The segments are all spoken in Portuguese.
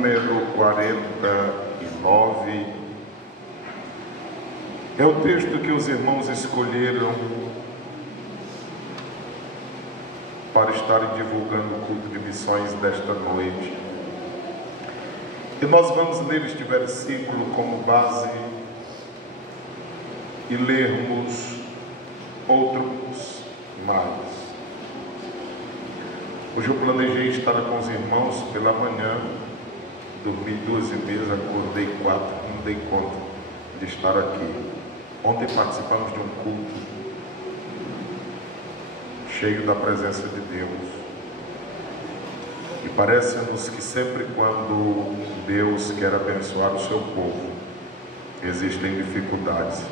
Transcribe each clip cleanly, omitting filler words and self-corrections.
número 49. É o texto que os irmãos escolheram para estarem divulgando o culto de missões desta noite. E nós vamos ler este versículo como base e lermos outros mais. Hoje eu planejei estar com os irmãos pela manhã, dormi 2h30, acordei 4, não dei conta de estar aqui. Ontem participamos de um culto cheio da presença de Deus. E parece-nos que sempre quando Deus quer abençoar o seu povo, existem dificuldades.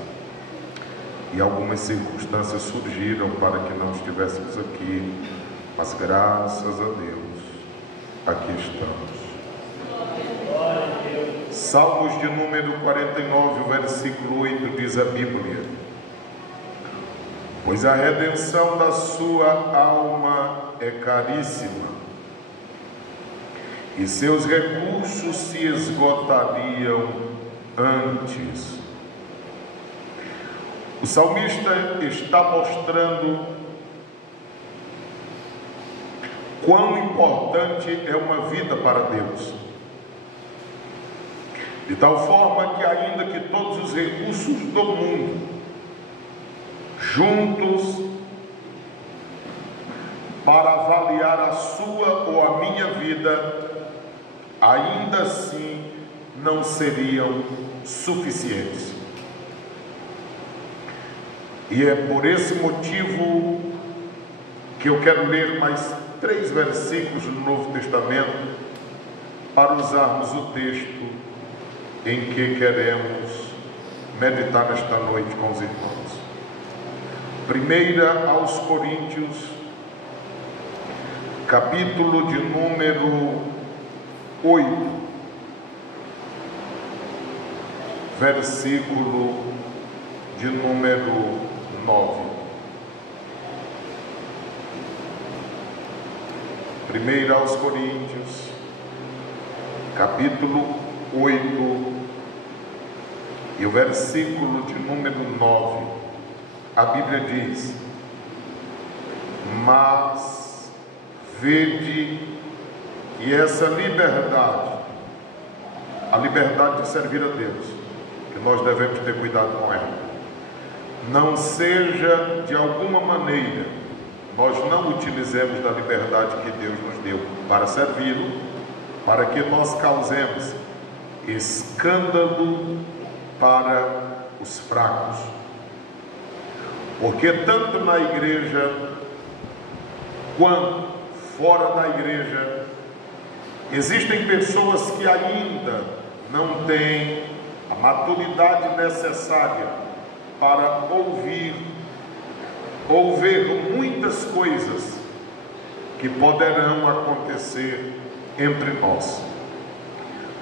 E algumas circunstâncias surgiram para que não estivéssemos aqui, mas graças a Deus, aqui estamos. Salmos de número 49, versículo 8, diz a Bíblia: pois a redenção da sua alma é caríssima, e seus recursos se esgotariam antes. O salmista está mostrando quão importante é uma vida para Deus, de tal forma que ainda que todos os recursos do mundo juntos para avaliar a sua ou a minha vida, ainda assim não seriam suficientes. E é por esse motivo que eu quero ler mais 3 versículos do Novo Testamento para usarmos o texto em que queremos meditar nesta noite com os irmãos. 1 aos Coríntios, capítulo de número 8, versículo de número 9. 1 aos Coríntios, capítulo 8, e o versículo de número 9, a Bíblia diz: mas vede que essa liberdade, a liberdade de servir a Deus, que nós devemos ter cuidado com ela, não seja de alguma maneira nós não utilizemos da liberdade que Deus nos deu para servi-lo, para que nós causemos escândalo para os fracos. Porque tanto na igreja quanto fora da igreja existem pessoas que ainda não têm a maturidade necessária para ouvir ou ver muitas coisas que poderão acontecer entre nós.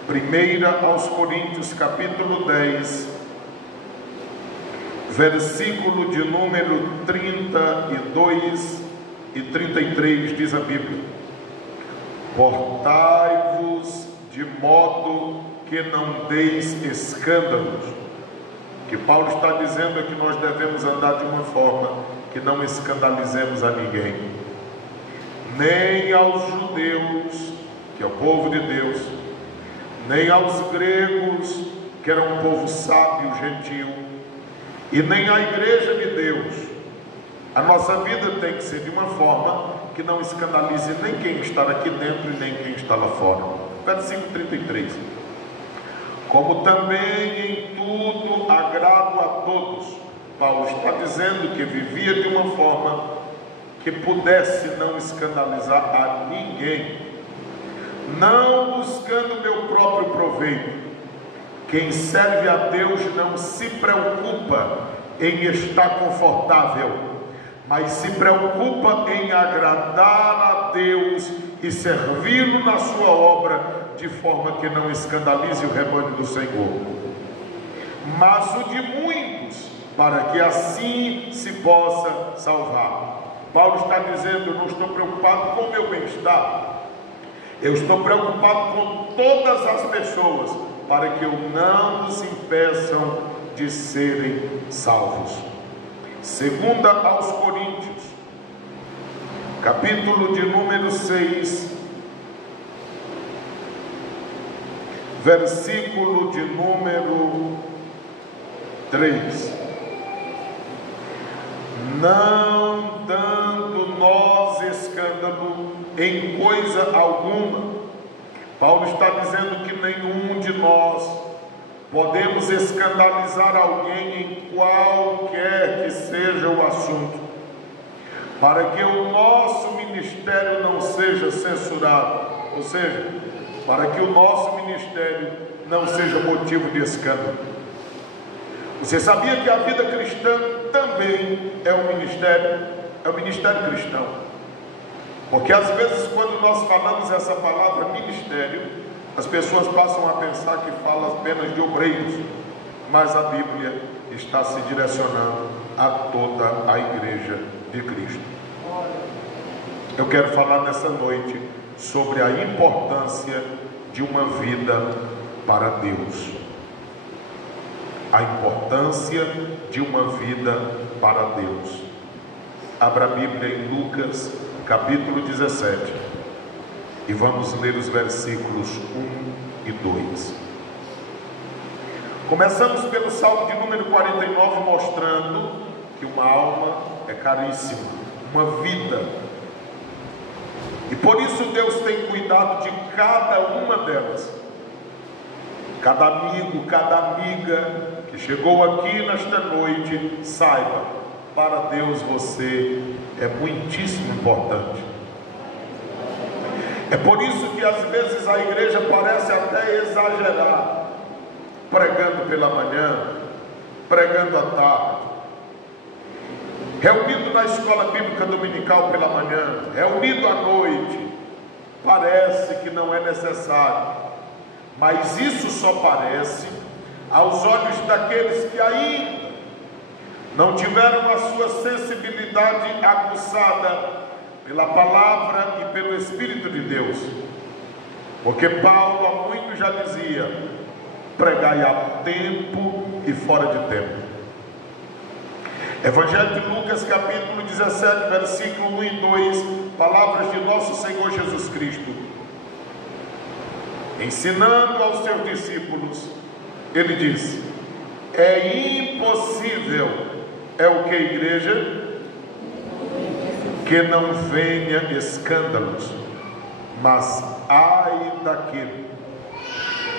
1 aos Coríntios, capítulo 10, versículo de número 32 e 33, diz a Bíblia: portai-vos de modo que não deis escândalos. O que Paulo está dizendo é que nós devemos andar de uma forma que não escandalizemos a ninguém, nem aos judeus, que é o povo de Deus, nem aos gregos, que era um povo sábio, gentil, e nem à igreja de Deus. A nossa vida tem que ser de uma forma que não escandalize nem quem está aqui dentro e nem quem está lá fora. Versículo 33: como também em tudo agrado a todos. Paulo está dizendo que vivia de uma forma que pudesse não escandalizar a ninguém, não buscando meu próprio proveito. Quem serve a Deus não se preocupa em estar confortável, mas se preocupa em agradar a Deus e servi-lo na sua obra, de forma que não escandalize o rebanho do Senhor, mas o de muitos, para que assim se possa salvar. Paulo está dizendo: eu não estou preocupado com o meu bem-estar, Eu estou preocupado com todas as pessoas, para que eu não os impeçam de serem salvos. Segunda aos Coríntios, capítulo de número 6, versículo de número 3. Não dando nós escândalo em coisa alguma. Paulo está dizendo que nenhum de nós podemos escandalizar alguém em qualquer que seja o assunto, para que o nosso ministério não seja censurado, ou seja, para que o nosso ministério não seja motivo de escândalo. Você sabia que a vida cristã também é um ministério cristão? Porque às vezes quando nós falamos essa palavra ministério, as pessoas passam a pensar que fala apenas de obreiros, mas a Bíblia está se direcionando a toda a igreja de Cristo. Eu quero falar nessa noite sobre a importância de uma vida para Deus. A importância de uma vida para Deus. Abra a Bíblia em Lucas, capítulo 17, e vamos ler os versículos 1 e 2. Começamos pelo Salmo de número 49, mostrando que uma alma é caríssima, uma vida. E por isso Deus tem cuidado de cada uma delas. Cada amigo, cada amiga que chegou aqui nesta noite, saiba, para Deus você é muitíssimo importante. É por isso que às vezes a igreja parece até exagerar, pregando pela manhã, pregando à tarde, reunido na escola bíblica dominical pela manhã, reunido à noite. Parece que não é necessário, mas isso só parece aos olhos daqueles que ainda não tiveram a sua sensibilidade aguçada pela palavra e pelo Espírito de Deus. Porque Paulo há muito já dizia: pregai a tempo e fora de tempo. Evangelho de Lucas, capítulo 17, versículo 1 e 2, palavras de nosso Senhor Jesus Cristo. Ensinando aos seus discípulos, ele disse: é impossível, é o que, igreja? Que não venha escândalos, mas ai daquele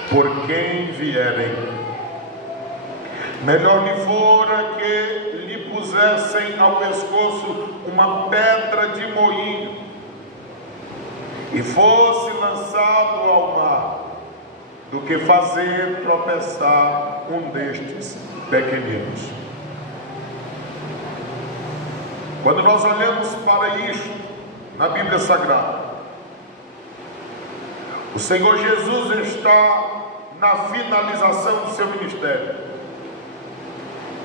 por quem vierem. Melhor lhe fora que lhe pusessem ao pescoço uma pedra de moinho e fosse lançado ao mar, do que fazer tropeçar um destes pequeninos. Quando nós olhamos para isto na Bíblia Sagrada, o Senhor Jesus está na finalização do seu ministério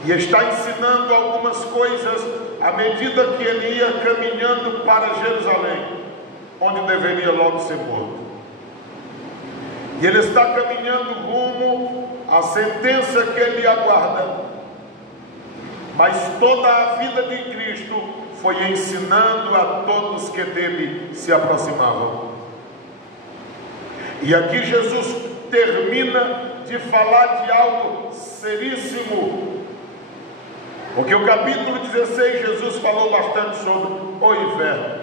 e está ensinando algumas coisas à medida que ele ia caminhando para Jerusalém, onde deveria logo ser morto. E ele está caminhando rumo à sentença que ele aguarda. Mas toda a vida de Cristo foi ensinando a todos que dele se aproximavam. E aqui Jesus termina de falar de algo seríssimo, porque o capítulo 16 Jesus falou bastante sobre o inferno.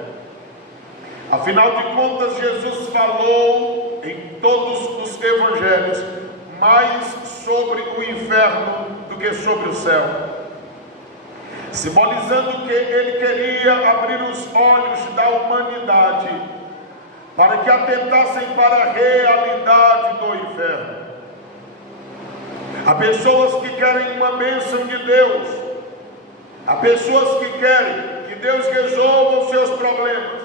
Afinal de contas, Jesus falou em todos os evangelhos mais sobre o inferno do que sobre o céu, simbolizando que ele queria abrir os olhos da humanidade para que atentassem para a realidade do inferno. Há pessoas que querem uma bênção de Deus, há pessoas que querem que Deus resolva os seus problemas,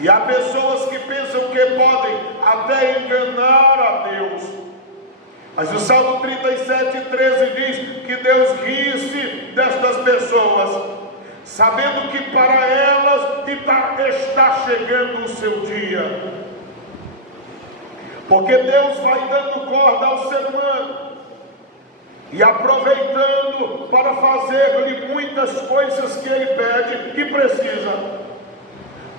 e há pessoas que pensam que podem até enganar a Deus. Mas o Salmo 37:13 diz que Deus ri-se destas pessoas, sabendo que para elas está chegando o seu dia. Porque Deus vai dando corda ao ser humano e aproveitando para fazer-lhe muitas coisas que ele pede e precisa,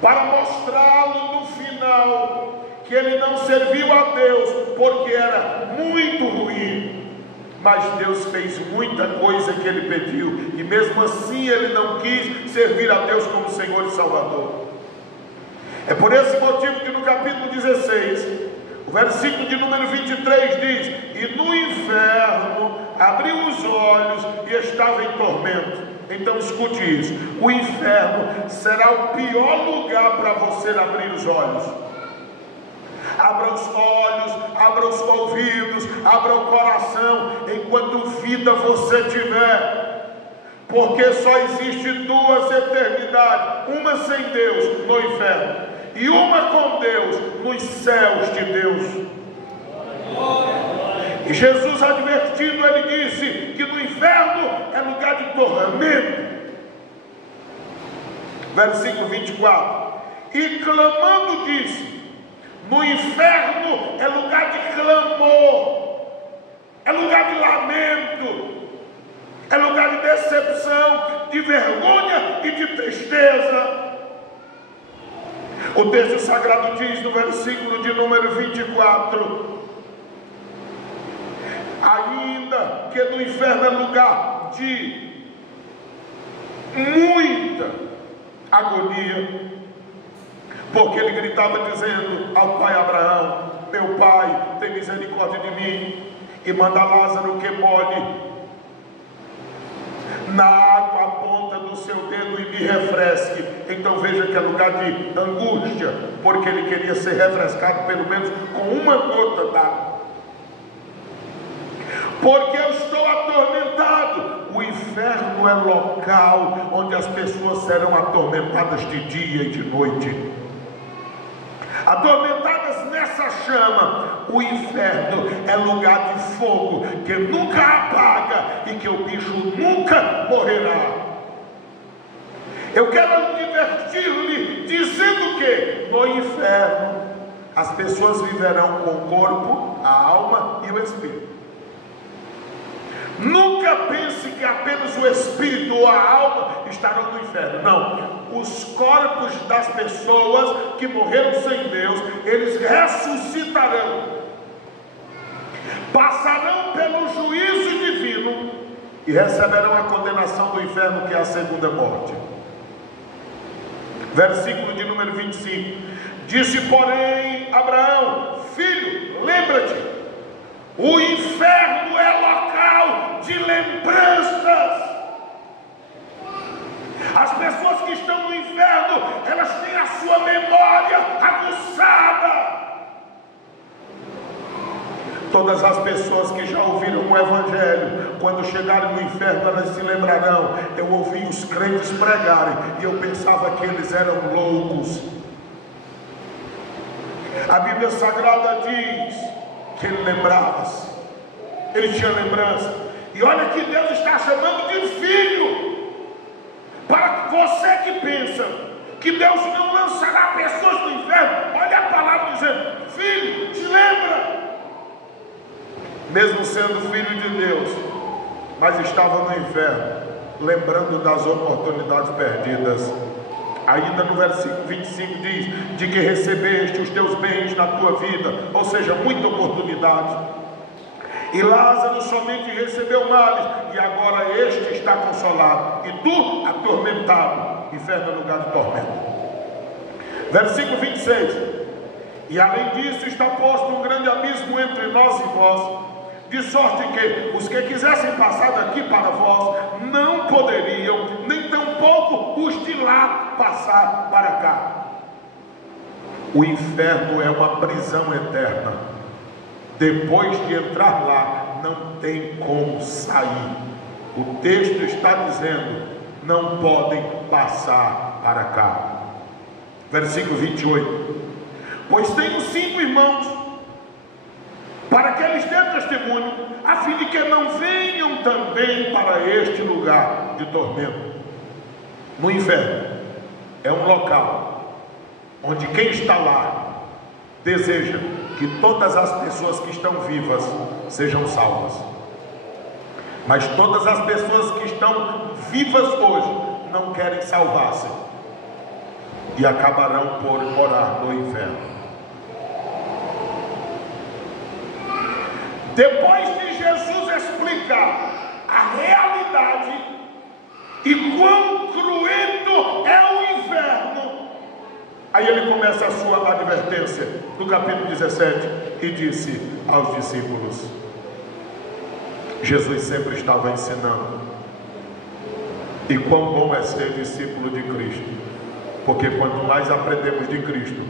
para mostrá-lo no final que ele não serviu a Deus porque era muito ruim. Mas Deus fez muita coisa que ele pediu, e mesmo assim ele não quis servir a Deus como Senhor e Salvador. É por esse motivo que no capítulo 16, o versículo de número 23 diz: e no inferno abriu os olhos e estava em tormento. Então escute isso: o inferno será o pior lugar para você abrir os olhos. Abra os olhos, abra os ouvidos, abra o coração, enquanto vida você tiver, porque só existe duas eternidades: uma sem Deus no inferno, e uma com Deus nos céus de Deus. E Jesus advertindo, ele disse que no inferno é lugar de tormento. Versículo 24: e clamando disse: no inferno é lugar de clamor, é lugar de lamento, é lugar de decepção, de vergonha e de tristeza. O texto sagrado diz no versículo de número 24: ainda que no inferno é lugar de muita agonia, porque ele gritava dizendo ao pai Abraão: meu pai, tem misericórdia de mim e manda Lázaro que molhe na água a ponta do seu dedo e me refresque. Então veja que é lugar de angústia, porque ele queria ser refrescado pelo menos com uma gota d'água. Porque eu estou atormentado. O inferno é local onde as pessoas serão atormentadas de dia e de noite, atormentadas nessa chama. O inferno é lugar de fogo que nunca apaga e que o bicho nunca morrerá. Eu quero divertir-lhe dizendo que no inferno as pessoas viverão com o corpo, a alma e o espírito. Nunca pense que apenas o espírito ou a alma estarão no inferno. Não, os corpos das pessoas que morreram sem Deus, eles ressuscitarão, passarão pelo juízo divino e receberão a condenação do inferno, que é a segunda morte. Versículo de número 25: disse porém Abraão: filho, lembra-te, o inferno é local de lembranças. As pessoas que estão no inferno, elas têm a sua memória aguçada. Todas as pessoas que já ouviram o Evangelho, quando chegarem no inferno, elas se lembrarão: eu ouvi os crentes pregarem e eu pensava que eles eram loucos. A Bíblia Sagrada diz que ele lembrava-se, ele tinha lembrança. E olha que Deus está chamando de filho. Para você que pensa que Deus não lançará pessoas no inferno, olha a palavra dizendo: filho, te lembra. Mesmo sendo filho de Deus, mas estava no inferno, lembrando das oportunidades perdidas. Ainda no versículo 25 diz: de que recebeste os teus bens na tua vida, ou seja, muita oportunidade. E Lázaro somente recebeu males, e agora este está consolado, e tu atormentado. Inferno é lugar de tormento. Versículo 26: e além disso está posto um grande abismo entre nós e vós, de sorte que os que quisessem passar daqui para vós não poderiam, nem tampouco os de lá passar para cá. O inferno é uma prisão eterna. Depois de entrar lá, não tem como sair. O texto está dizendo: não podem passar para cá. Versículo 28: pois tenho 5 irmãos, para que eles dêem testemunho, a fim de que não venham também para este lugar de tormento. No inferno é um local onde quem está lá deseja que todas as pessoas que estão vivas sejam salvas. Mas todas as pessoas que estão vivas hoje não querem salvar-se e acabarão por morar no inferno. Depois de Jesus explicar a realidade e quão cruento é o inferno, aí ele começa a sua advertência no capítulo 17 e disse aos discípulos. Jesus sempre estava ensinando. E quão bom é ser discípulo de Cristo, porque quanto mais aprendemos de Cristo,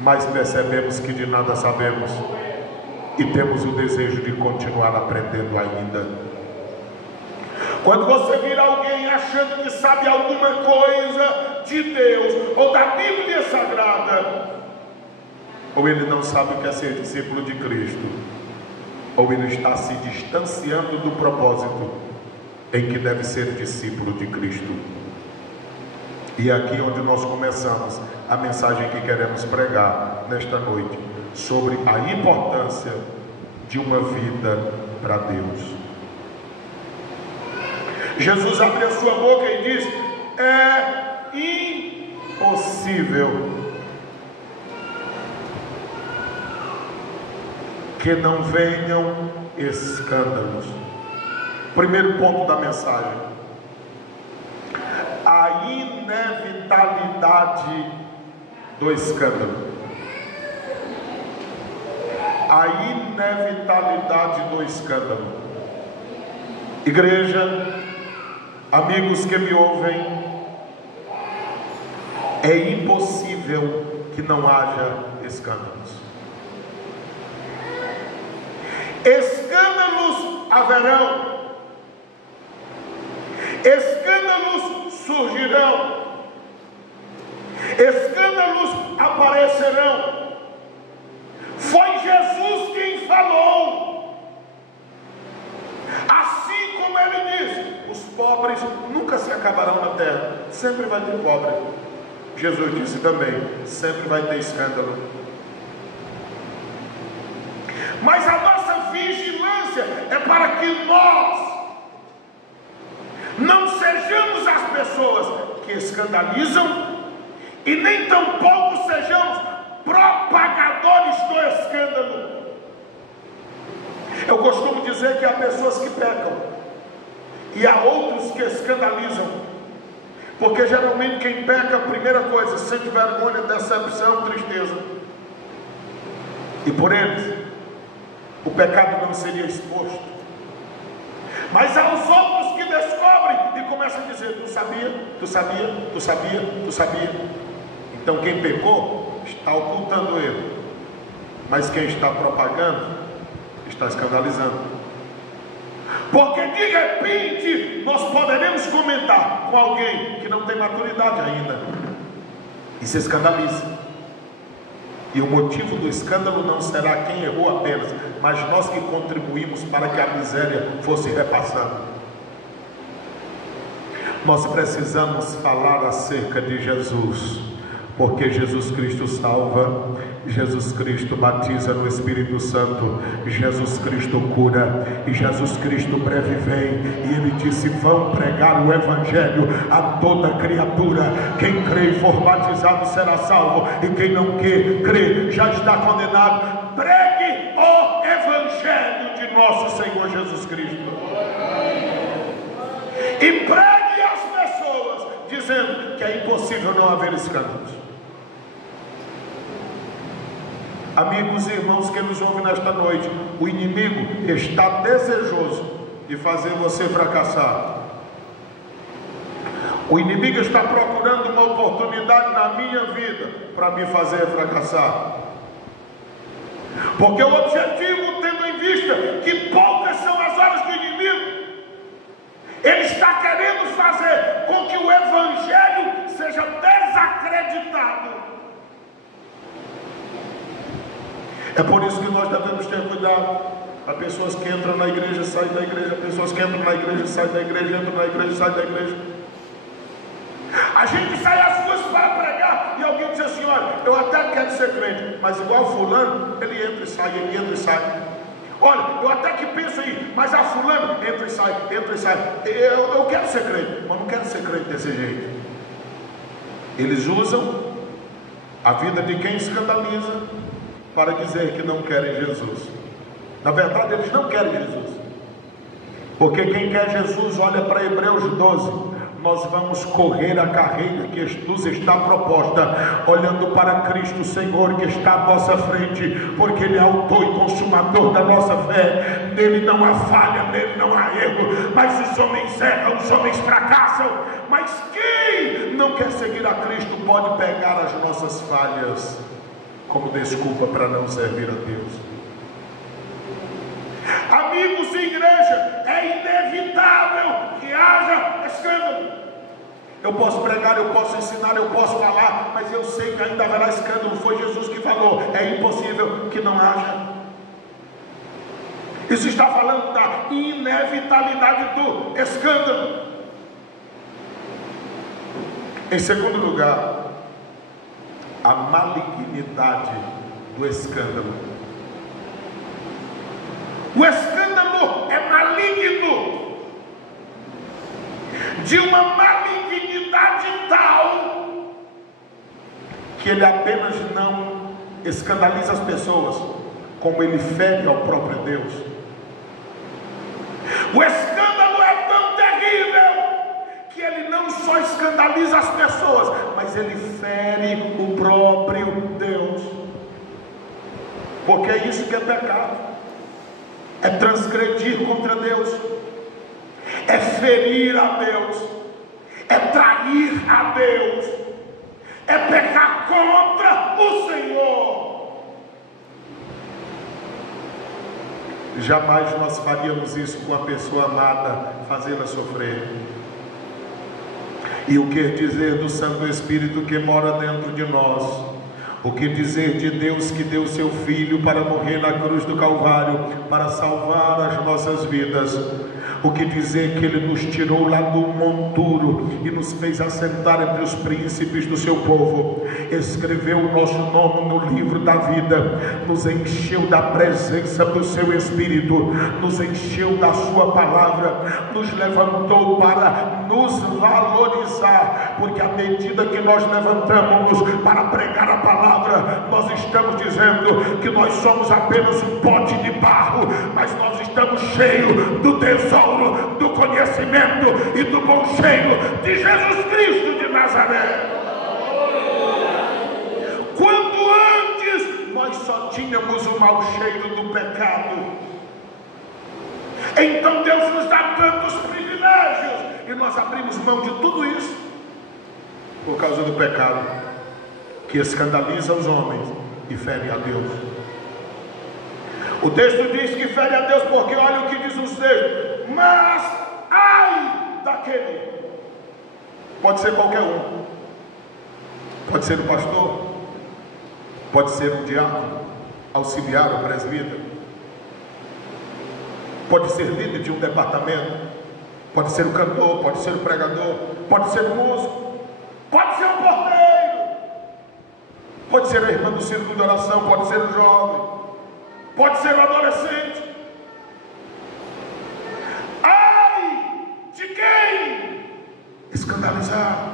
mais percebemos que de nada sabemos e temos o desejo de continuar aprendendo ainda. Quando você vira alguém achando que sabe alguma coisa de Deus ou da Bíblia Sagrada, ou ele não sabe o que é ser discípulo de Cristo, ou ele está se distanciando do propósito em que deve ser discípulo de Cristo. E é aqui onde nós começamos a mensagem que queremos pregar nesta noite, sobre a importância de uma vida para Deus. Jesus abre a sua boca e diz: é impossível que não venham escândalos. Primeiro ponto da mensagem: a inevitabilidade do escândalo. A inevitabilidade do escândalo. Igreja, amigos que me ouvem, é impossível que não haja escândalos. Escândalos haverão, escândalos surgirão, escândalos aparecerão. Foi Jesus quem falou. Assim como ele disse, os pobres nunca se acabarão na terra, sempre vai ter pobre. Jesus disse também, sempre vai ter escândalo. Mas a nossa vigilância é para que nós não sejamos as pessoas que escandalizam e nem tampouco sejamos propagadores do escândalo. Eu costumo dizer que há pessoas que pecam e há outros que escandalizam, porque geralmente quem peca, a primeira coisa, sente vergonha, decepção, tristeza, e por eles o pecado não seria exposto. Mas há os outros que descobrem e começam a dizer: tu sabia, tu sabia, tu sabia, tu sabia. Então quem pecou está ocultando ele, mas quem está propagando está escandalizando. Porque de repente nós poderemos comentar com alguém que não tem maturidade ainda e se escandaliza. E o motivo do escândalo não será quem errou apenas, mas nós que contribuímos para que a miséria fosse repassando. Nós precisamos falar acerca de Jesus, porque Jesus Cristo salva, Jesus Cristo batiza no Espírito Santo, Jesus Cristo cura e Jesus Cristo breve vem. E ele disse: vão pregar o Evangelho a toda criatura. Quem crê e for batizado será salvo, e quem não crê já está condenado. Pregue o Evangelho de nosso Senhor Jesus Cristo e pregue às pessoas dizendo que é impossível não haver escândalos. Amigos e irmãos que nos ouvem nesta noite, o inimigo está desejoso de fazer você fracassar. O inimigo está procurando uma oportunidade na minha vida para me fazer fracassar. Porque o objetivo, tendo em vista que poucas são as horas do inimigo, ele está querendo fazer com que o Evangelho seja desacreditado. É por isso que nós devemos ter cuidado. Há pessoas que entram na igreja, saem da igreja, pessoas que entram na igreja, saem da igreja, entram na igreja, saem da igreja. A gente sai às ruas para pregar e alguém diz assim: olha, eu até quero ser crente, mas igual fulano, ele entra e sai, ele entra e sai. Olha, eu até que penso aí, mas a fulano entra e sai, entra e sai. Eu quero ser crente, mas não quero ser crente desse jeito. Eles usam a vida de quem escandaliza para dizer que não querem Jesus. Na verdade, eles não querem Jesus, porque quem quer Jesus, olha para Hebreus 12: nós vamos correr a carreira que nos está proposta, olhando para Cristo Senhor, que está à nossa frente, porque Ele é autor e consumador da nossa fé. Nele não há falha, nele não há erro. Mas os homens erram, os homens fracassam. Mas quem não quer seguir a Cristo pode pegar as nossas falhas como desculpa para não servir a Deus. Amigos e igreja, é inevitável que haja escândalo. Eu posso pregar, eu posso ensinar, eu posso falar, mas eu sei que ainda haverá escândalo. Foi Jesus que falou: é impossível que não haja. Isso está falando da inevitabilidade do escândalo. Em segundo lugar, a malignidade do escândalo. O escândalo é maligno, de uma malignidade tal que ele apenas não escandaliza as pessoas, como ele fere ao próprio Deus. O escândalo é tão terrível que ele não só escandaliza as pessoas, mas ele fere o próprio Deus. Porque é isso que é pecado. É transgredir contra Deus, é ferir a Deus, é trair a Deus, é pecar contra o Senhor. Jamais nós faríamos isso com a pessoa amada, fazê-la sofrer. E o que dizer do Santo Espírito que mora dentro de nós? O que dizer de Deus que deu seu Filho para morrer na cruz do Calvário, para salvar as nossas vidas? O que dizer que Ele nos tirou lá do monturo e nos fez assentar entre os príncipes do seu povo, escreveu o nosso nome no livro da vida, nos encheu da presença do seu Espírito, nos encheu da sua palavra, nos levantou para nos valorizar, porque à medida que nós levantamos para pregar a palavra, nós estamos dizendo que nós somos apenas um pote de barro, mas nós estamos cheios do tesouro, do conhecimento e do bom cheiro de Jesus Cristo de Nazaré. Quando antes nós só tínhamos o mau cheiro do pecado, então Deus nos dá tantos privilégios e nós abrimos mão de tudo isso por causa do pecado que escandaliza os homens e fere a Deus. O texto diz que fere a Deus porque olha o que diz o texto: mas ai daquele. Pode ser qualquer um, pode ser o pastor, pode ser um diácono, auxiliar ou presbítero, pode ser líder de um departamento, pode ser o cantor, pode ser o pregador, pode ser o músico, pode ser o porteiro, pode ser a irmã do círculo de oração, pode ser o jovem, pode ser o adolescente. Ai de quem escandalizar,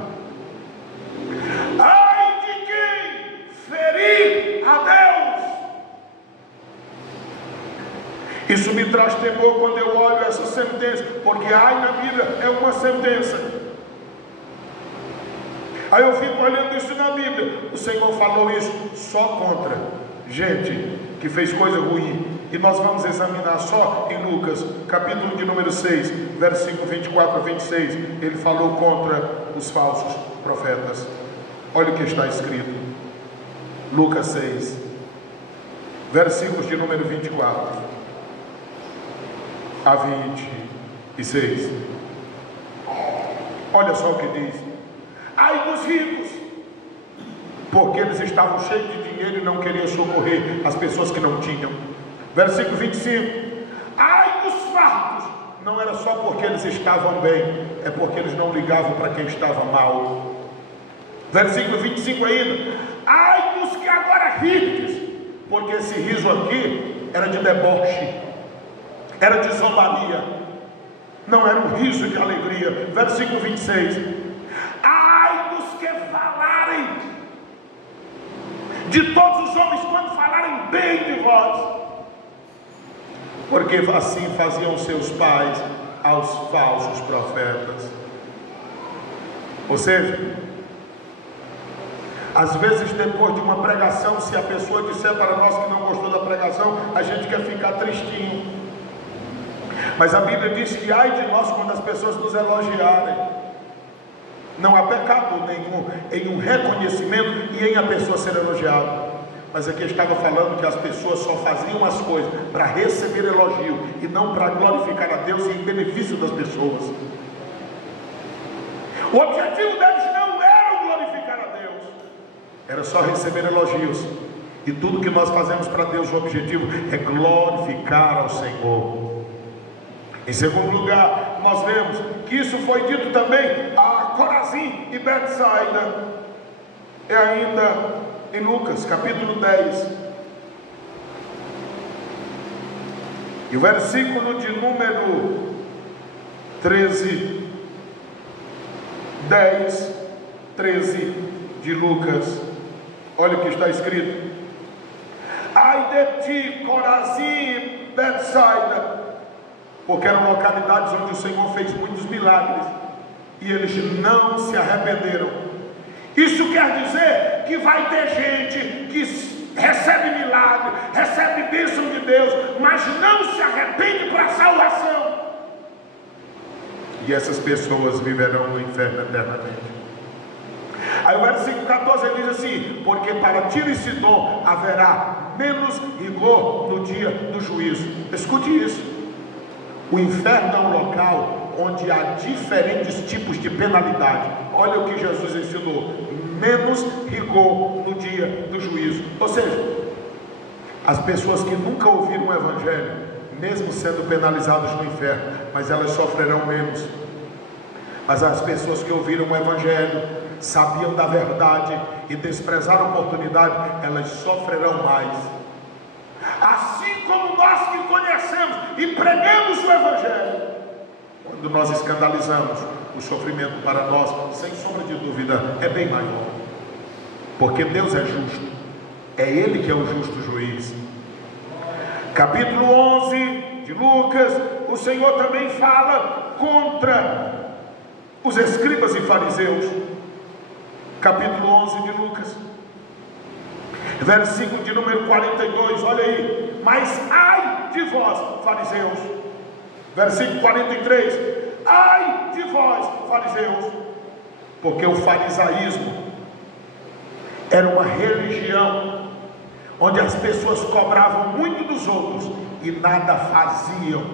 ai de quem ferir a Deus. Isso me traz temor quando eu olho essa sentença, porque ai na Bíblia é uma sentença. Aí eu fico olhando isso na Bíblia. O Senhor falou isso só contra gente que fez coisa ruim. E nós vamos examinar só em Lucas, capítulo de número 6, versículo 24 a 26. Ele falou contra os falsos profetas. Olha o que está escrito. Lucas 6, versículos de número 24 a 26. Olha só o que diz: ai dos ricos, porque eles estavam cheios de dinheiro e não queriam socorrer as pessoas que não tinham. Versículo 25: ai dos fartos, não era só porque eles estavam bem, é porque eles não ligavam para quem estava mal. Versículo 25 ainda: ai dos que agora rides, porque esse riso aqui era de deboche, era de zombaria, não era um riso de alegria. Versículo 26: ai dos que falarem de todos os homens quando falarem bem de vós, porque assim faziam seus pais aos falsos profetas. Ou seja, às vezes depois de uma pregação, se a pessoa disser para nós que não gostou da pregação, a gente quer ficar tristinho. Mas a Bíblia diz que ai de nós quando as pessoas nos elogiarem. Não há pecado nenhum em um reconhecimento e em a pessoa ser elogiada. Mas aqui estava falando que as pessoas só faziam as coisas para receber elogio e não para glorificar a Deus e em benefício das pessoas. O objetivo deles não era o glorificar a Deus, era só receber elogios. E tudo que nós fazemos para Deus, o objetivo é glorificar ao Senhor. Em segundo lugar, nós vemos que isso foi dito também a Corazim e Betsaida. É ainda em Lucas capítulo 10, e o versículo de número 13, 10, 13 de Lucas. Olha o que está escrito: ai de ti, Corazim e Betsaida, porque eram localidades onde o Senhor fez muitos milagres e eles não se arrependeram. Isso quer dizer que vai ter gente que recebe milagre, recebe bênção de Deus, mas não se arrepende para a salvação. E essas pessoas viverão no inferno eternamente. Aí o versículo 14 ele diz assim: porque para Tiro e Sidom haverá menos rigor no dia do juízo. Escute isso: o inferno é um local onde há diferentes tipos de penalidade. Olha o que Jesus ensinou: menos rigor no dia do juízo. Ou seja, as pessoas que nunca ouviram o Evangelho, mesmo sendo penalizadas no inferno, mas elas sofrerão menos. Mas as pessoas que ouviram o Evangelho, sabiam da verdade e desprezaram a oportunidade, elas sofrerão mais. Assim como nós que conhecemos e pregamos o Evangelho, quando nós escandalizamos, o sofrimento para nós, sem sombra de dúvida, é bem maior. Porque Deus é justo, é Ele que é o justo juiz. Capítulo 11 de Lucas, o Senhor também fala contra os escribas e fariseus. Capítulo 11 de Lucas, versículo de número 42, olha aí: mas ai de vós, fariseus. Versículo 43: ai de vós, fariseus, porque o farisaísmo era uma religião onde as pessoas cobravam muito dos outros e nada faziam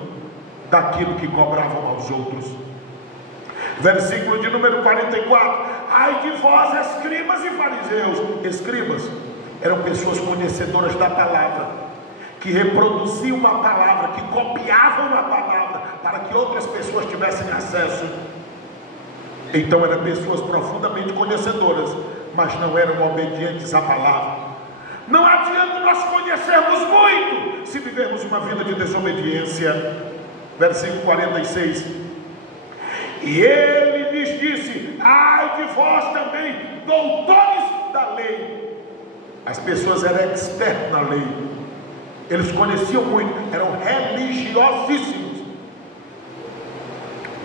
daquilo que cobravam aos outros. Versículo de número 44: ai de vós, escribas e fariseus. Escribas eram pessoas conhecedoras da palavra, que reproduziam a palavra, que copiavam a palavra para que outras pessoas tivessem acesso. Então eram pessoas profundamente conhecedoras, mas não eram obedientes à palavra. Não adianta nós conhecermos muito se vivermos uma vida de desobediência. Versículo 46: e ele lhes disse: ai de vós também, doutores da lei. As pessoas eram expertas na lei, eles conheciam muito, eram religiosíssimos,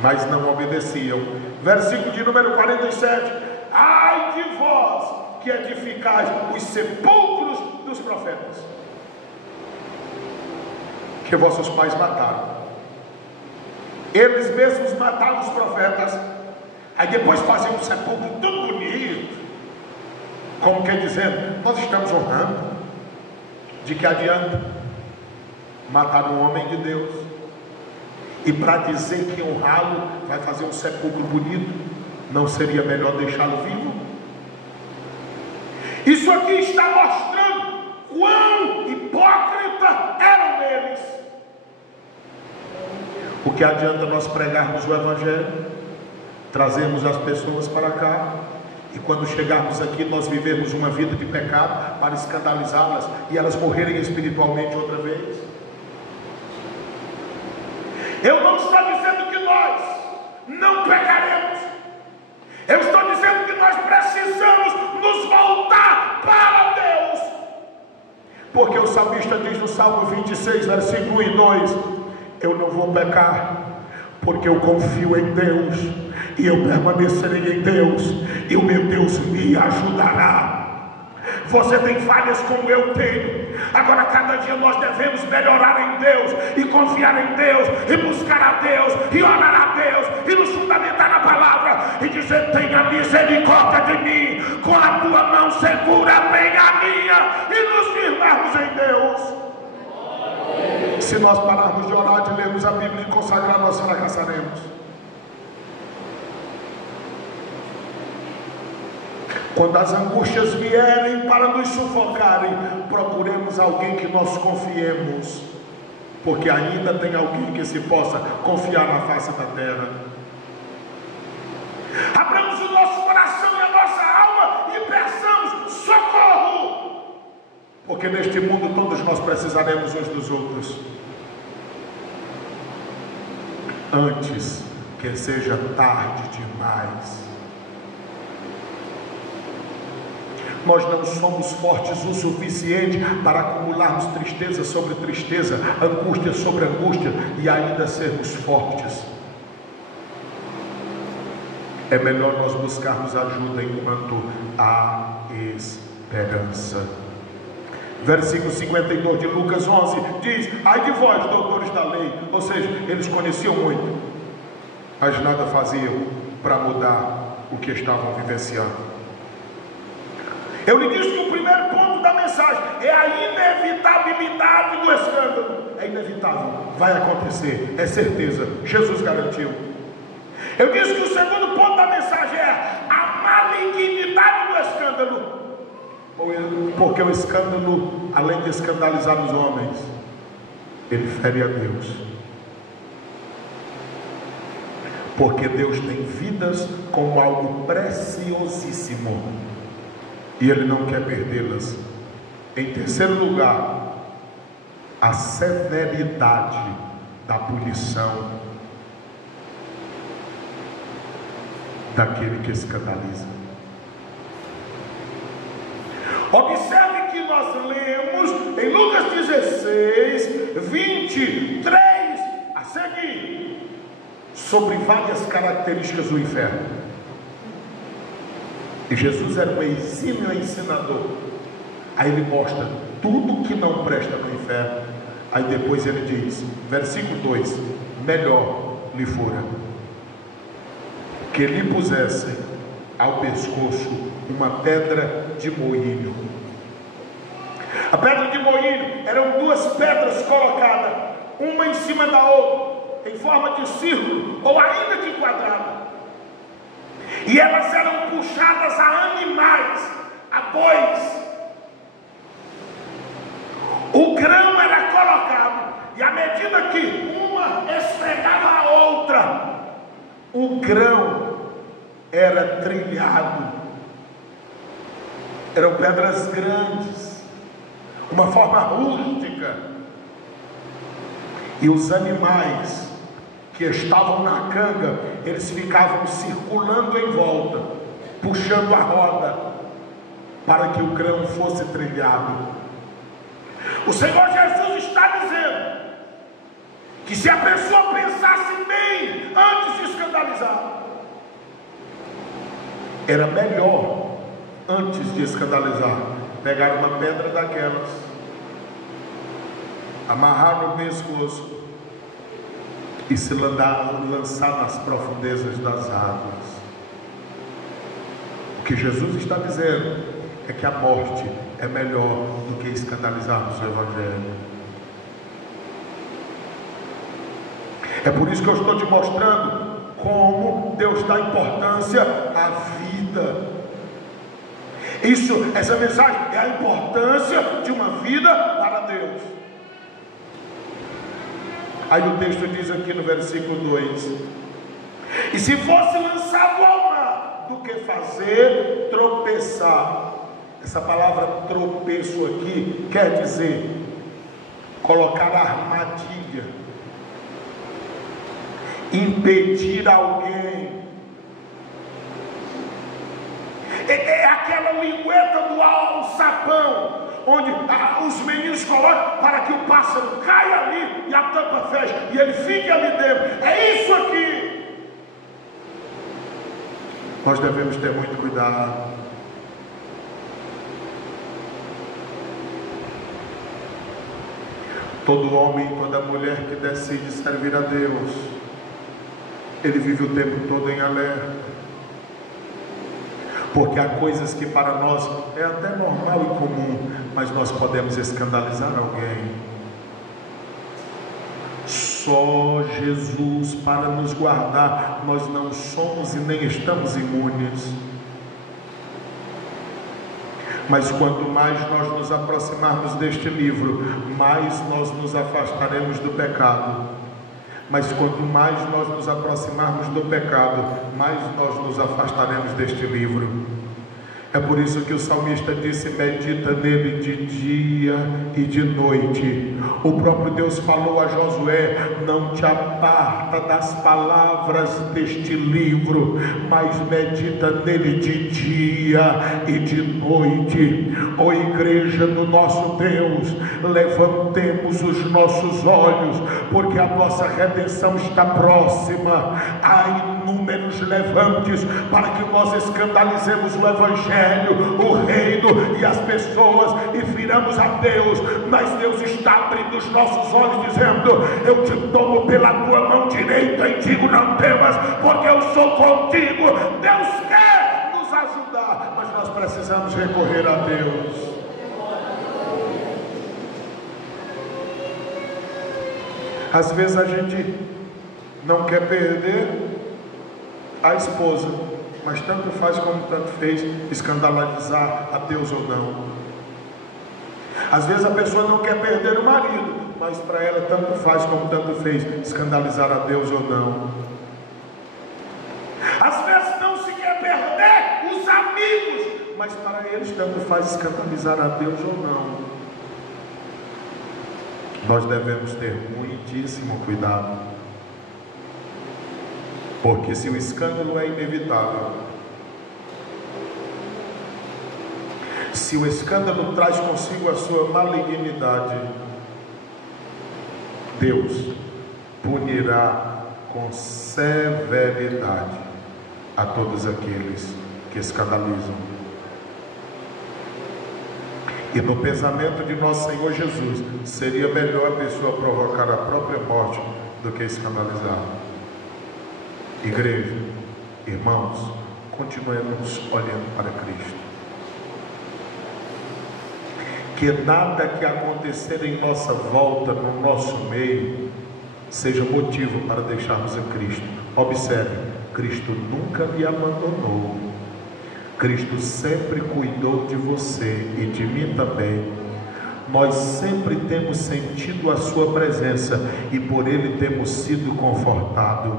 mas não obedeciam. Versículo de número 47: ai de vós que edificais os sepulcros dos profetas, que vossos pais mataram. Eles mesmos mataram os profetas, aí depois faziam um sepulcro tão bonito, como quer dizendo, nós estamos honrando. De que adianta matar um homem de Deus e para dizer que honrá-lo vai fazer um sepulcro bonito? Não seria melhor deixá-lo vivo? Isso aqui está mostrando quão hipócrita eram eles. O que adianta nós pregarmos o Evangelho, trazermos as pessoas para cá, e quando chegarmos aqui nós vivermos uma vida de pecado para escandalizá-las e elas morrerem espiritualmente outra vez? Eu não estou dizendo que nós não pecaremos. Eu estou dizendo que nós precisamos nos voltar para Deus. Porque o salmista diz no Salmo 26, versículo 1 e 2: eu não vou pecar, porque eu confio em Deus, e eu permanecerei em Deus, e o meu Deus me ajudará. Você tem falhas como eu tenho. Agora cada dia nós devemos melhorar em Deus, e confiar em Deus, e buscar a Deus, e orar a Deus, e nos fundamentar na palavra, e dizer: tenha misericórdia de mim, com a tua mão segura bem a minha, e nos firmarmos em Deus. Se nós pararmos de orar, de lermos a Bíblia e consagrar, nós fracassaremos. Quando as angústias vierem para nos sufocarem, procuremos alguém que nós confiemos, porque ainda tem alguém que se possa confiar na face da terra. Abramos o nosso coração e a nossa alma e peçamos socorro, porque neste mundo todos nós precisaremos uns dos outros, antes que seja tarde demais. Nós não somos fortes o suficiente para acumularmos tristeza sobre tristeza, angústia sobre angústia, e ainda sermos fortes. É melhor nós buscarmos ajuda enquanto há esperança. Versículo 52 de Lucas 11 diz: ai de vós, doutores da lei. Ou seja, eles conheciam muito, mas nada faziam para mudar o que estavam vivenciando. Eu lhe disse que o primeiro ponto da mensagem é a inevitabilidade do escândalo. É inevitável, vai acontecer, é certeza, Jesus garantiu. Eu disse que o segundo ponto da mensagem é a malignidade do escândalo, porque o escândalo, além de escandalizar os homens, ele fere a Deus. Porque Deus tem vidas como algo preciosíssimo, e Ele não quer perdê-las. Em terceiro lugar, a severidade da punição daquele que escandaliza. Observe que nós lemos em Lucas 16, 23 a seguir, sobre várias características do inferno. E Jesus era um exímio ensinador. Aí ele mostra tudo que não presta no inferno. Aí depois ele diz, versículo 2: melhor lhe fora que lhe pusessem ao pescoço uma pedra de moinho. A pedra de moinho eram duas pedras colocadas, uma em cima da outra, em forma de círculo ou ainda de quadrado. E elas eram puxadas a animais, a bois. O grão era colocado, e à medida que uma esfregava a outra, o grão era trilhado. Eram pedras grandes, uma forma rústica. E os animais que estavam na canga, eles ficavam circulando em volta, puxando a roda, para que o grão fosse trilhado. O Senhor Jesus está dizendo que se a pessoa pensasse bem antes de escandalizar, era melhor, antes de escandalizar, pegar uma pedra daquelas, amarrar no pescoço e se lançar nas profundezas das águas. O que Jesus está dizendo é que a morte é melhor do que escandalizarmos o Evangelho. É por isso que eu estou te mostrando como Deus dá importância à vida. Essa mensagem é a importância de uma vida para Deus. Aí o texto diz aqui no versículo 2: e se fosse lançado ao mar, do que fazer tropeçar. Essa palavra tropeço aqui quer dizer colocar armadilha, impedir alguém. É aquela lingueta do alçapão, onde os meninos colocam para que o pássaro caia ali e a tampa feche e ele fique ali dentro. É isso aqui. Nós devemos ter muito cuidado. Todo homem, toda mulher que decide servir a Deus, ele vive o tempo todo em alerta. Porque há coisas que para nós é até normal e comum, mas nós podemos escandalizar alguém. Só Jesus para nos guardar. Nós não somos e nem estamos imunes. Mas quanto mais nós nos aproximarmos deste livro, mais nós nos afastaremos do pecado. Mas quanto mais nós nos aproximarmos do pecado, mais nós nos afastaremos deste livro. É por isso que o salmista disse: medita nele de dia e de noite. O próprio Deus falou a Josué: não te aparta das palavras deste livro, mas medita nele de dia e de noite. Ó igreja do nosso Deus, levantemos os nossos olhos, porque a nossa redenção está próxima. Há inúmeros levantes para que nós escandalizemos o Evangelho, o reino e as pessoas e viramos a Deus. Mas Deus está abrindo os nossos olhos, dizendo: eu te tomo pela tua mão direita e digo: não temas, porque eu sou contigo. Deus quer nos ajudar, mas nós precisamos recorrer a Deus. Às vezes a gente não quer perder a esposa, mas tanto faz como tanto fez escandalizar a Deus ou não. Às vezes a pessoa não quer perder o marido, mas para ela tanto faz como tanto fez escandalizar a Deus ou não. Às vezes não se quer perder os amigos, mas para eles tanto faz escandalizar a Deus ou não. Nós devemos ter muitíssimo cuidado, porque se o escândalo é inevitável, se o escândalo traz consigo a sua malignidade, Deus punirá com severidade a todos aqueles que escandalizam. E no pensamento de nosso Senhor Jesus, seria melhor a pessoa provocar a própria morte do que escandalizar. Igreja, irmãos, continuemos olhando para Cristo. Que nada que acontecer em nossa volta, no nosso meio, seja motivo para deixarmos a Cristo. Observe, Cristo nunca me abandonou. Cristo sempre cuidou de você e de mim também. Nós sempre temos sentido a sua presença e por Ele temos sido confortados.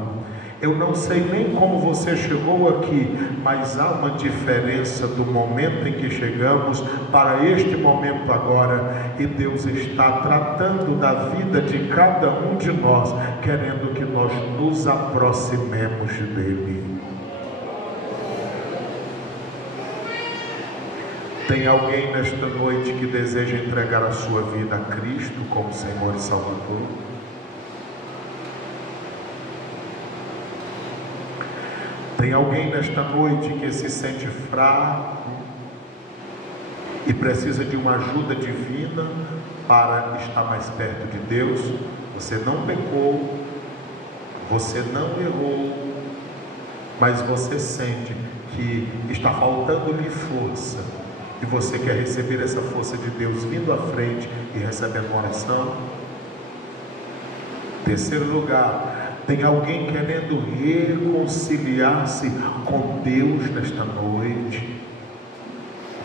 Eu não sei nem como você chegou aqui, mas há uma diferença do momento em que chegamos para este momento agora, e Deus está tratando da vida de cada um de nós, querendo que nós nos aproximemos dele. Tem alguém nesta noite que deseja entregar a sua vida a Cristo como Senhor e Salvador? Tem alguém nesta noite que se sente fraco e precisa de uma ajuda divina para estar mais perto de Deus? Você não pecou, você não errou, mas você sente que está faltando-lhe força e você quer receber essa força de Deus vindo à frente e recebendo uma oração? Terceiro lugar, tem alguém querendo reconciliar-se com Deus nesta noite?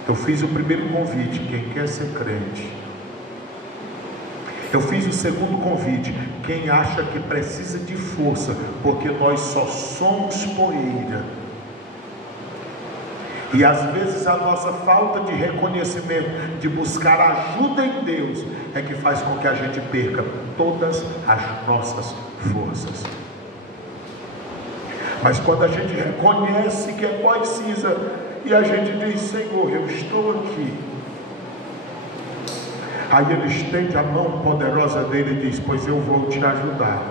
Eu fiz o primeiro convite, quem quer ser crente. Eu fiz o segundo convite, quem acha que precisa de força, porque nós só somos poeira. E às vezes a nossa falta de reconhecimento, de buscar ajuda em Deus, é que faz com que a gente perca todas as nossas forças. Mas quando a gente reconhece que precisa, e a gente diz: Senhor, eu estou aqui. Aí Ele estende a mão poderosa dele e diz: pois eu vou te ajudar.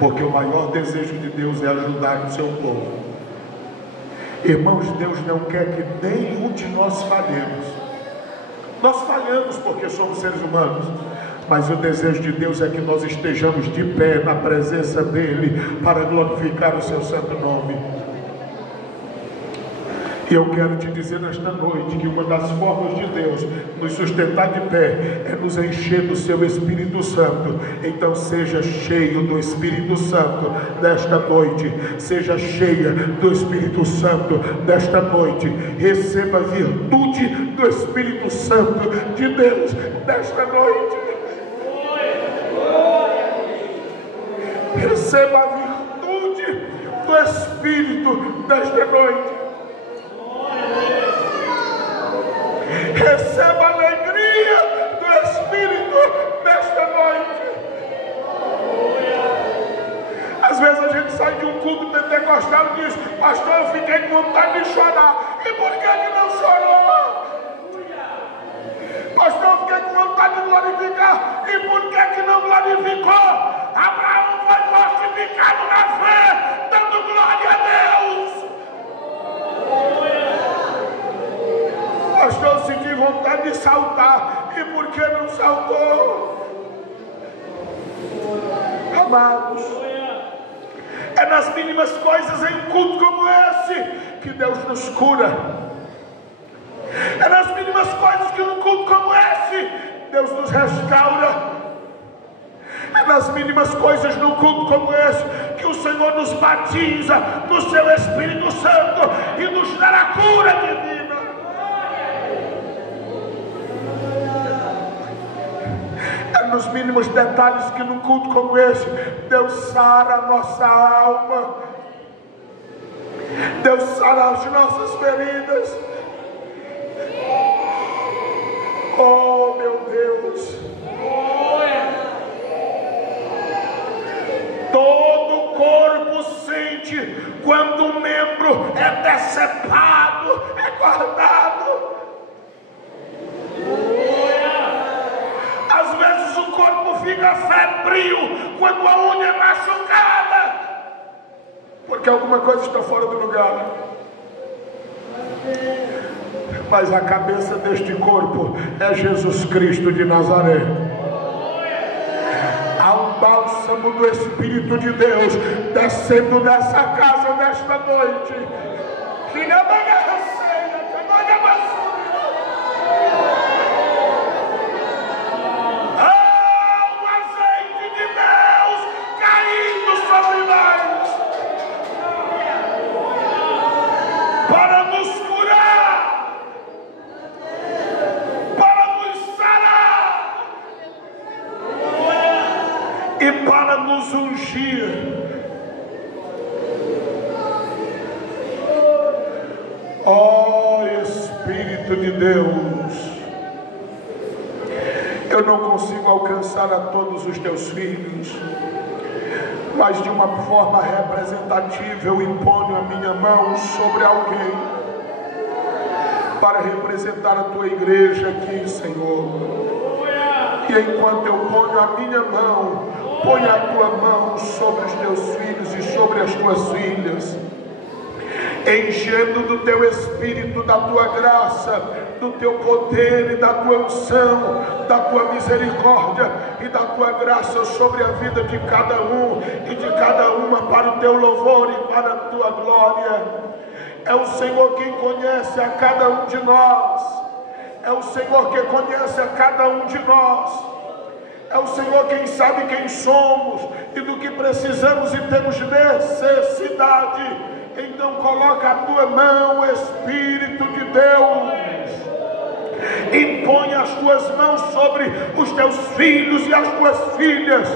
Porque o maior desejo de Deus é ajudar o seu povo. Irmãos, Deus não quer que nenhum de nós falhemos. Nós falhamos porque somos seres humanos, mas o desejo de Deus é que nós estejamos de pé na presença dEle, para glorificar o seu santo nome. E eu quero te dizer nesta noite que uma das formas de Deus nos sustentar de pé é nos encher do seu Espírito Santo. Então seja cheio do Espírito Santo nesta noite. Seja cheia do Espírito Santo nesta noite. Receba a virtude do Espírito Santo de Deus nesta noite. Receba a virtude do Espírito nesta noite. Receba a alegria do Espírito nesta noite. Às vezes a gente sai de um culto pentecostal e diz: pastor, eu fiquei com vontade de chorar. E por que não chorou? Pastor, eu fiquei com vontade de glorificar. E por que não glorificou? Abraão foi fortificado na fé, dando glória a Deus. Pastor, eu senti vontade de saltar. E por que não saltou? Amados, é nas mínimas coisas em culto como esse que Deus nos cura. É nas mínimas coisas que num culto como esse Deus nos restaura. É nas mínimas coisas num culto como esse que o Senhor nos batiza no seu Espírito Santo e nos dá a cura divina. Nos mínimos detalhes que num culto como esse Deus sara a nossa alma, Deus sara as nossas feridas. Oh meu Deus, todo o corpo sente quando um membro é decepado, é guardado. Às vezes o corpo fica febril quando a unha é machucada, porque alguma coisa está fora do lugar. Mas a cabeça deste corpo é Jesus Cristo de Nazaré. Há um bálsamo do Espírito de Deus descendo nessa casa nesta noite. Oh Espírito de Deus, eu não consigo alcançar a todos os teus filhos, mas de uma forma representativa eu imponho a minha mão sobre alguém para representar a tua igreja aqui, Senhor. E enquanto eu ponho a minha mão, põe a tua mão sobre os teus filhos e sobre as tuas filhas, enchendo do teu Espírito, da tua graça, do teu poder e da tua unção, da tua misericórdia e da tua graça sobre a vida de cada um e de cada uma, para o teu louvor e para a tua glória. É o Senhor quem conhece a cada um de nós, é o Senhor que conhece a cada um de nós, é o Senhor quem sabe quem somos e do que precisamos e temos necessidade. Então coloca a tua mão, Espírito de Deus, impõe as tuas mãos sobre os teus filhos e as tuas filhas,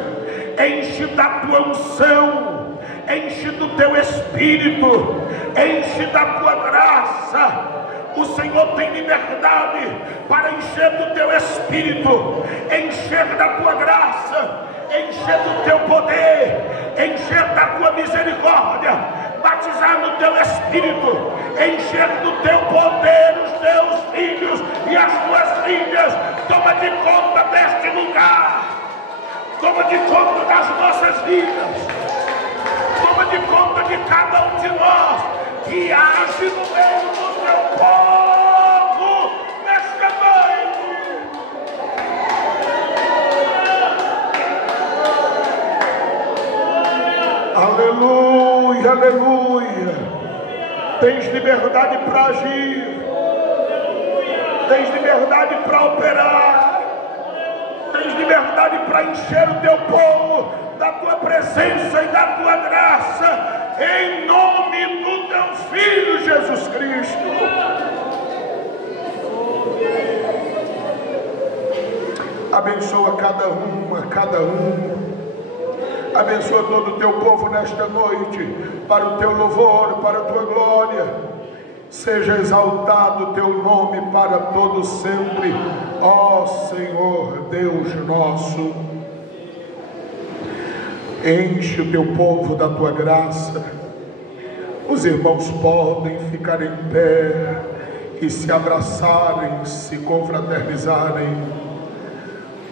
enche da tua unção, enche do teu Espírito, enche da tua graça. O Senhor tem liberdade para encher do teu Espírito, encher da tua graça, encher do teu poder, encher da tua misericórdia, batizar no teu Espírito, encher do teu poder os teus filhos e as tuas filhas. Toma de conta deste lugar, toma de conta das nossas vidas, toma de conta de cada um de nós, que age no meio do teu povo nesta noite. Aleluia, aleluia. Tens liberdade para agir, tens liberdade para operar, tens liberdade para encher o teu povo da tua presença e da tua graça, em nome do teu Filho Jesus Cristo. Abençoa cada um. Abençoa todo o teu povo nesta noite, para o teu louvor, para a tua glória. Seja exaltado o teu nome para todo sempre, ó Senhor Deus nosso. Enche o teu povo da tua graça. Os irmãos podem ficar em pé e se abraçarem, se confraternizarem.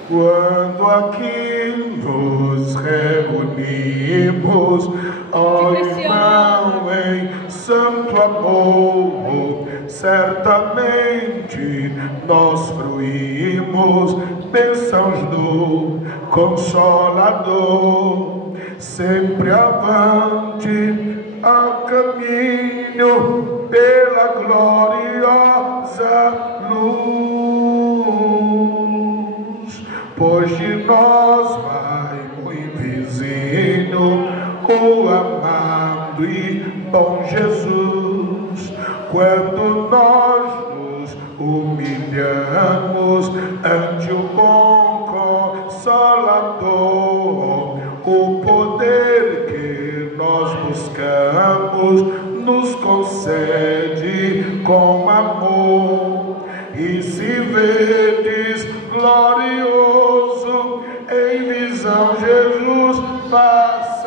Quando aqui nos reunimos, ó irmão, em santo amor, certamente nós fruímos bênçãos do Consolador. Sempre avante, a caminho pela gloriosa luz, pois de nós vai muito vizinho o amado e bom Jesus. Quando nós nos humilhamos ante o bom Consolador, o poder que nós buscamos nos concede com amor. E se vedes glorioso em visão Jesus passar,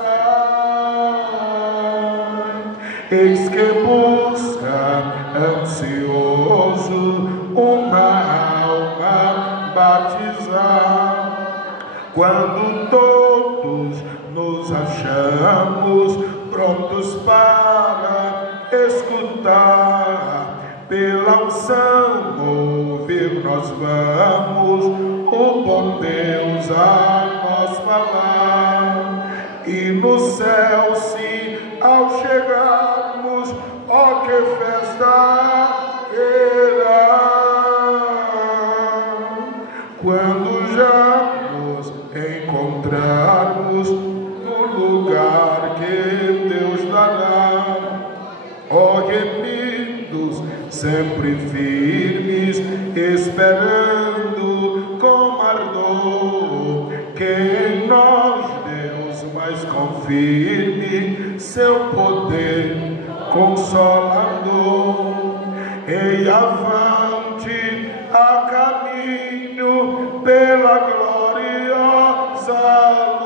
eis que busca ansioso uma alma batizar. Quando todos nos achamos prontos para escutar, pela unção ouvir nós vamos o bom Deus a nós falar. E no céu, sim, ao chegarmos, ó que festa terá, quando já nos encontrarmos no lugar que Deus dará. Ó remidos, sempre firmes, esperando com ardor, que em nós Deus mais confirme seu poder consolador. E avante, a caminho pela gloriosa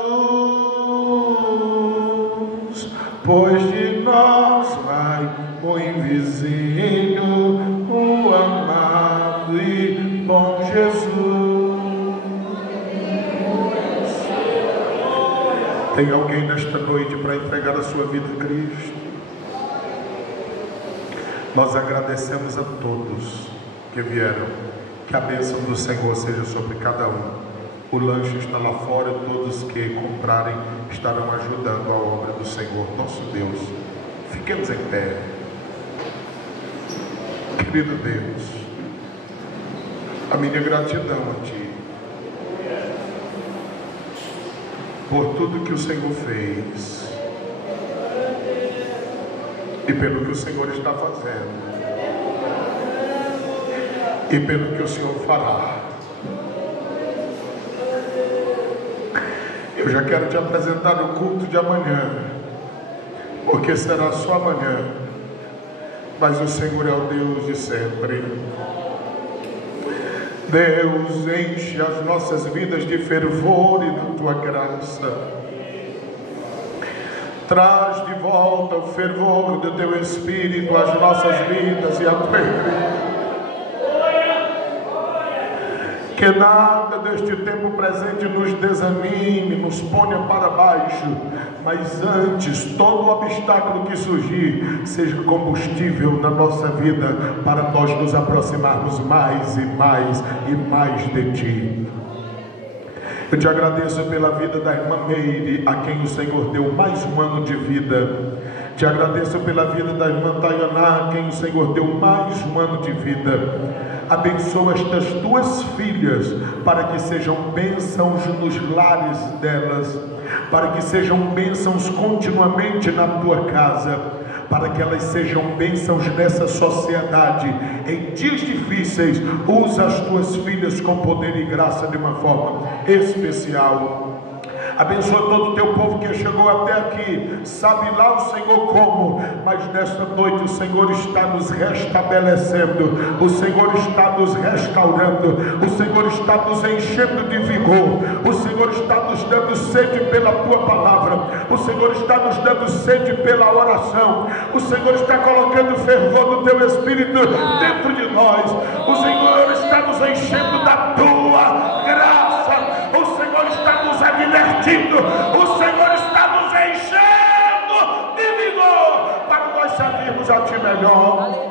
luz, pois de nós vai o vizinho, o amado e bom Jesus. Tem alguém nesta noite para entregar a sua vida a Cristo? Nós agradecemos a todos que vieram. Que a bênção do Senhor seja sobre cada um. O lanche está lá fora e todos que comprarem estarão ajudando a obra do Senhor, nosso Deus. Fiquemos em pé. Querido Deus, a minha gratidão a Ti por tudo que o Senhor fez e pelo que o Senhor está fazendo e pelo que o Senhor fará. Eu já quero te apresentar o culto de amanhã, porque será só amanhã, mas o Senhor é o Deus de sempre. Deus, enche as nossas vidas de fervor e da tua graça. Traz de volta o fervor do teu Espírito às nossas vidas e à tua igreja. Que nada deste tempo presente nos desanime, nos ponha para baixo, mas antes, todo obstáculo que surgir, seja combustível na nossa vida, para nós nos aproximarmos mais e mais e mais de Ti. Eu te agradeço pela vida da irmã Meire, a quem o Senhor deu mais um ano de vida. Te agradeço pela vida da irmã Tayaná, a quem o Senhor deu mais um ano de vida. Abençoa estas tuas filhas, para que sejam bênçãos nos lares delas, para que sejam bênçãos continuamente na tua casa, para que elas sejam bênçãos nessa sociedade. Em dias difíceis, usa as tuas filhas com poder e graça de uma forma especial. Abençoa todo o teu povo que chegou até aqui. Sabe lá o Senhor como, mas nesta noite o Senhor está nos restabelecendo, o Senhor está nos restaurando, o Senhor está nos enchendo de vigor, o Senhor está nos dando sede pela tua palavra, o Senhor está nos dando sede pela oração, o Senhor está colocando fervor do teu Espírito dentro de nós, o Senhor está nos enchendo da tua graça, o Senhor está nos advertindo, o Senhor está nos enchendo de vigor para nós servirmos a Ti melhor.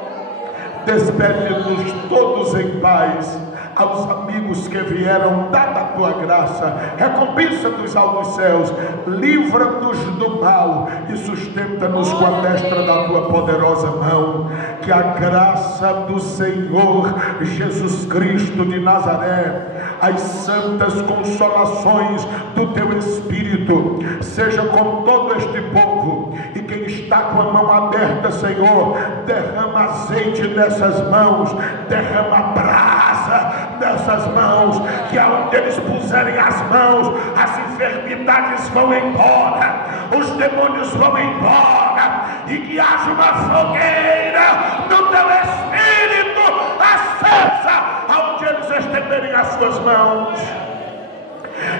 Despede-nos todos em paz. Aos amigos que vieram, dada a tua graça, recompensa-nos aos céus, livra-nos do mal e sustenta-nos com a destra da tua poderosa mão. Que a graça do Senhor Jesus Cristo de Nazaré, as santas consolações do teu Espírito, seja com todo este povo. E quem está com a mão aberta, Senhor, derrama azeite nessas mãos, derrama brasa nessas mãos, que aonde eles puserem as mãos, as enfermidades vão embora, os demônios vão embora, e que haja uma fogueira no teu Espírito acesa aonde eles estenderem as suas mãos,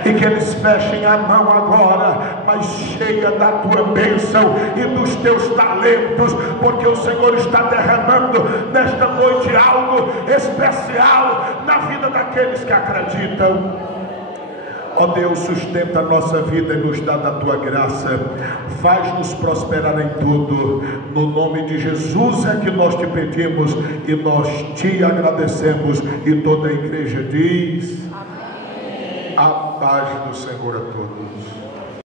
e que eles fechem a mão agora, mas cheia da tua bênção e dos teus talentos, porque o Senhor está derramando nesta noite algo especial na vida daqueles que acreditam. Ó Deus, sustenta a nossa vida e nos dá da tua graça, faz-nos prosperar em tudo, no nome de Jesus é que nós te pedimos e nós te agradecemos, e toda a igreja diz: amém. A paz do Senhor a todos.